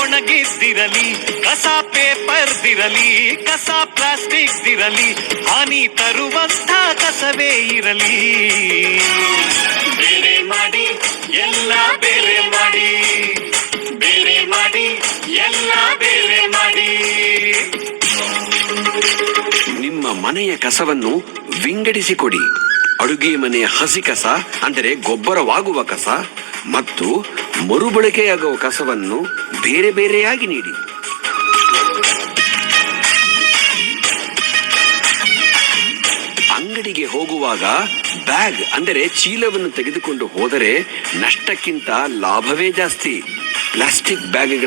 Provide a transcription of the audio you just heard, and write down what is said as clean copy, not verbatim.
ಒಣಗಿದ್ದಿರಲಿ, ಕಸ ಪೇಪರ್ದಿರಲಿ, ಕಸ ಪ್ಲಾಸ್ಟಿಕ್ದಿರಲಿ, ಹಾನಿ ತರುವಂಥ ಕಸವೇ ಇರಲಿ, ಬೇರೆ ಮಾಡಿ ಎಲ್ಲ ಬೇರೆ ಮಾಡಿ, ಬೇರೆ ಮಾಡಿ ಎಲ್ಲ ಬೇರೆ ಮಾಡಿ. ನಿಮ್ಮ ಮನೆಯ ಕಸವನ್ನು ವಿಂಗಡಿಸಿಕೊಡಿ. ಅಡುಗೆ ಮನೆಯ ಹಸಿ ಕಸ ಅಂದರೆ ಗೊಬ್ಬರವಾಗುವ ಕಸ ಮತ್ತು ಮರುಬಳಕೆಯಾಗುವ ಕಸವನ್ನು ಬೇರೆ ಬೇರೆಯಾಗಿ ನೀಡಿ. ಅಂಗಡಿಗೆ ಹೋಗುವಾಗ ಬ್ಯಾಗ್ ಅಂದರೆ ಚೀಲವನ್ನು ತೆಗೆದುಕೊಂಡು ಹೋದರೆ ನಷ್ಟಕ್ಕಿಂತ ಲಾಭವೇ ಜಾಸ್ತಿ. ಪ್ಲಾಸ್ಟಿಕ್ ಬ್ಯಾಗ್ಗಳ